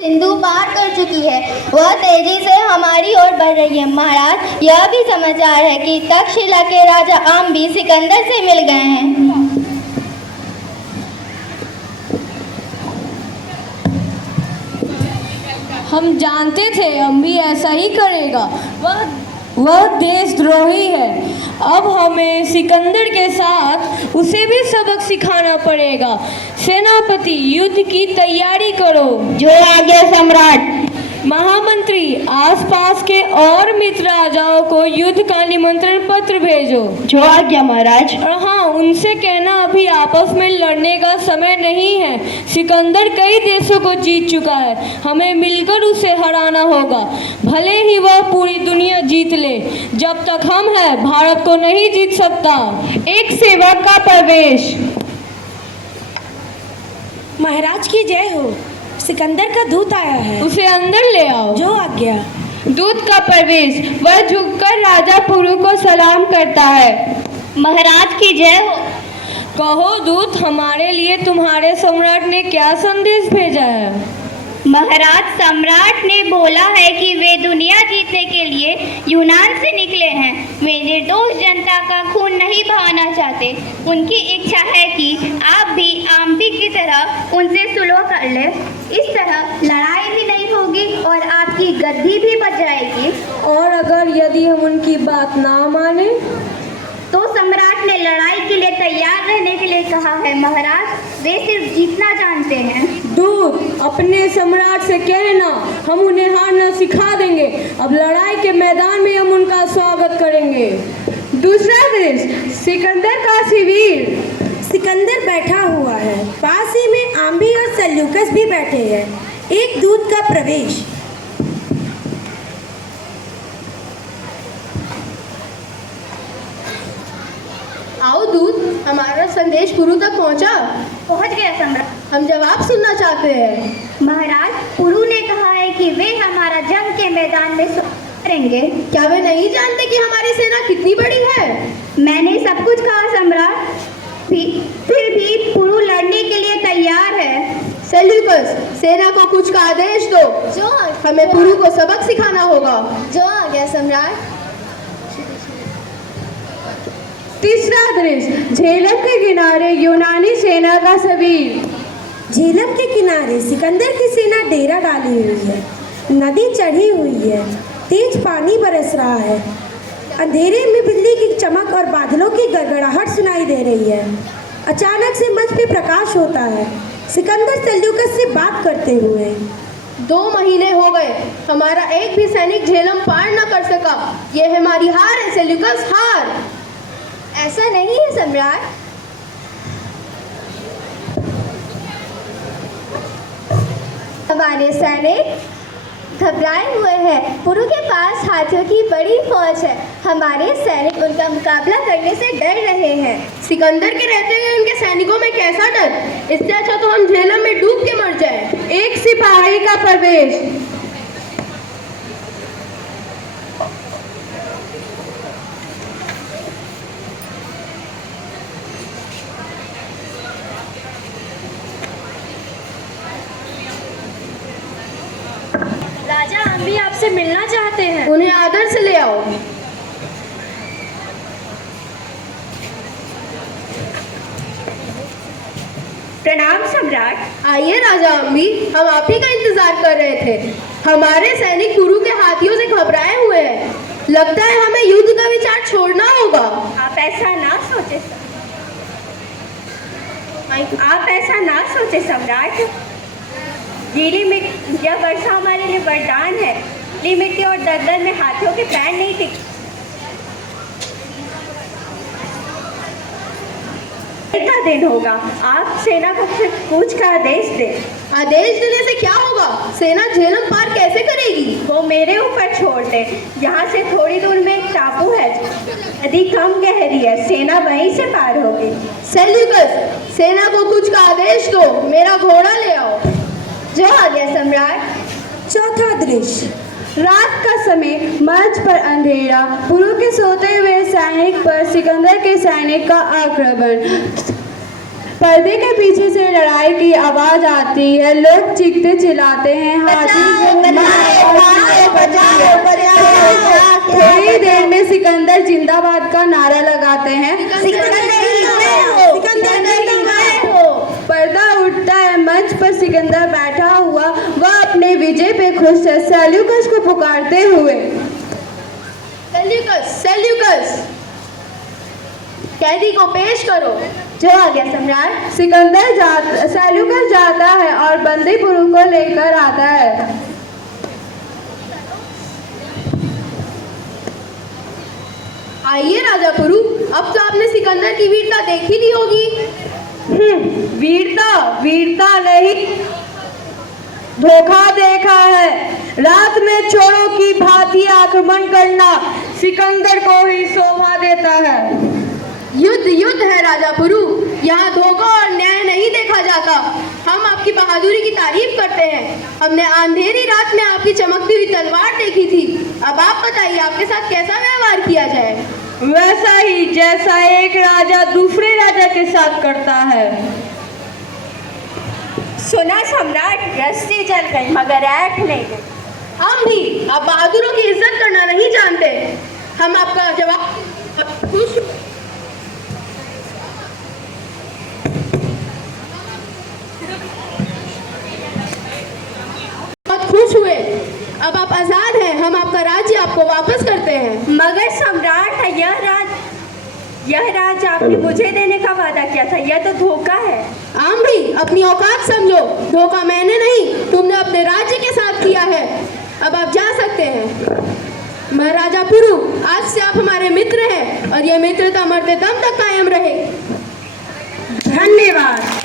सिंधु पार कर चुकी है, वह तेजी से हमारी ओर बढ़ रही है। महाराज, यह भी समाचार है कि तक्षशिला के राजा आम्बी सिकंदर से मिल गए हैं। हम जानते थे अम्बी ऐसा ही करेगा। वह देशद्रोही है। अब हमें सिकंदर के साथ उसे भी सबक सिखाना पड़ेगा। सेनापति, युद्ध की तैयारी करो। जो आज्ञा सम्राट। महामंत्री, आसपास के और मित्र राजाओं को युद्ध का निमंत्रण पत्र भेजो। जो आज्ञा महाराज। और हाँ, उनसे कहना अभी आपस में लड़ने का समय नहीं है। सिकंदर कई देशों को जीत चुका है, हमें मिलकर उसे हराना होगा। भले ही वह पूरी दुनिया जीत ले, जब तक हम हैं भारत को नहीं जीत सकता। एक सेवक का प्रवेश। महाराज की जय हो। सिकंदर का दूत आया है, उसे अंदर ले आओ। जो आज्ञा। दूत का प्रवेश। वह झुककर राजा पुरु को सलाम करता है। महाराज की जय हो। कहो दूत, हमारे लिए तुम्हारे सम्राट ने क्या संदेश भेजा है? महाराज, सम्राट ने बोला है कि वे दुनिया जीतने के लिए यूनान से निकले हैं। वे निर्दोष जनता का खून नहीं बहाना चाहते। उनकी इच्छा है कि आप भी आम्बी की तरह उनसे सुलह कर ले। इस तरह लड़ाई भी नहीं होगी और आपकी गद्दी भी बच जाएगी। और अगर यदि हम उनकी बात ना माने तो सम्राट ने लड़ाई के लिए तैयार रहने के लिए कहा है। महाराज, वे सिर्फ जीतना जानते हैं। दूत, अपने सम्राट से कहना हम उन्हें हारना सिखा देंगे। अब लड़ाई के मैदान में हम उनका स्वागत करेंगे। दूसरा दृश्य, सिकंदर का शिविर। सिकंदर बैठा हुआ है, पास ही में आम्बी और सेल्यूकस भी बैठे हैं। एक दूत का प्रवेश। आओ दूत, हमारा संदेश पुरु तक पहुंच गया सम्राट। हम जवाब सुनना चाहते हैं। महाराज, पुरु ने कहा है कि वे हमारा जंग के मैदान में करेंगे। क्या वे नहीं जानते कि हमारी सेना कितनी बड़ी है? मैंने सब कुछ कहा सम्राट, फिर भी पुरु लड़ने के लिए तैयार है। सेल्यूकस, सेना को कुछ का आदेश दो। जो हमें पुरु को सबक सिखाना होगा। जो आ गया सम्राट। तीसरा दृश्य, झेलम के किनारे यूनानी सेना का शिविर। झेलम के किनारे सिकंदर की सेना डेरा डाली हुई है। नदी चढ़ी हुई है, तेज पानी बरस रहा है। अंधेरे में बिजली की चमक और बादलों की गड़गड़ाहट सुनाई दे रही है। अचानक से मंच पे प्रकाश होता है। सिकंदर सेल्यूकस से बात करते हुए। 2 महीने हो गए, हमारा एक भी सैनिक झेलम पार न कर सका। यह हमारी हार है सेल्यूकस, हार। ऐसा नहीं है सम्राट। हमारे सैनिक घबराए हुए हैं। पुरु के पास हाथियों की बड़ी फौज है। हमारे सैनिक उनका मुकाबला करने से डर रहे हैं। सिकंदर के रहते हुए उनके सैनिकों में कैसा डर? इससे अच्छा तो हम झेलम में डूब के मर जाए। एक सिपाही का प्रवेश। राजा आम्बी आपसे मिलना चाहते हैं। उन्हें आदर से ले आओ। प्रणाम सम्राट। आइए राजा आम्बी, हम आप ही का इंतजार कर रहे थे। हमारे सैनिक पुरु के हाथियों से घबराए हुए हैं। लगता है हमें युद्ध का विचार छोड़ना होगा। आप ऐसा ना सोचे सम्राट। गीली मिट्टी, यह वर्षा हमारे लिए वरदान है। गीली मिट्टी और दलदल में हाथियों के पैर नहीं टिक। का दिन होगा। आप सेना को कूच का आदेश दें। आदेश देने से क्या होगा? सेना झेलम पार कैसे करेगी? वो मेरे ऊपर छोड़ दे। यहाँ से थोड़ी दूर में एक टापू है, नदी कम गहरी है, सेना वहीं से पार होगी। सेल्यूकस, सेना को कुछ का आदेश दो। मेरा घोड़ा ले आओ। जो आ गया सम्राट। चौथा दृश्य, रात का समय, मंच पर अंधेरा। पुरु के सोते हुए सैनिक पर सिकंदर के सैनिक का आक्रमण। पर्दे के पीछे से लड़ाई की आवाज आती है, लोग चीखते चिल्लाते हैं, थोड़ी देर में सिकंदर जिंदाबाद का नारा लगाते हैं। पर्दा उठता है, मंच पर सिकंदर बैठा हुआ, वह अपने विजय पे खुश है, सेल्यूकस को पुकारते हुए। सेल्यूकस, सेल्यूकस, कैदी को पेश करो। जो आ गया सम्राट। सेल्यूकस जाता है और बंदी पुरु को लेकर आता है। आइए राजा पुरु, अब तो आपने सिकंदर की वीरता देखी ली होगी। वीरता नहीं, धोखा देखा है। रात में चोरों की भांति आक्रमण करना सिकंदर को ही शोभा देता है। युद्ध है राजा पुरु, यहाँ धोखा और न्याय नहीं देखा जाता। हम आपकी बहादुरी की तारीफ करते हैं। हमने अंधेरी रात में आपकी चमकती हुई तलवार देखी थी। अब आप बताइए, आपके साथ कैसा व्यवहार किया जाए? वैसा ही जैसा एक राजा दूसरे राजा के साथ करता है। सुना सम्राट, रस्सी जल गई मगर ऐठ नहीं गई। हम भी आप बहादुरों की इज्जत करना नहीं जानते। हम आपका जवाब खुश हुए। अब आप आजाद हैं, हम आपका राज्य आपको वापस करते हैं। मगर सम्राट, यह राज आपने मुझे देने का वादा किया था, यह तो धोखा है। आम भी अपनी औकात समझो, धोखा मैंने नहीं, तुमने अपने राज्य के साथ किया है। अब आप जा सकते हैं। महाराजा पुरु, आज से आप हमारे मित्र हैं और यह मित्रता मरते दम तक कायम रहे। धन्यवाद।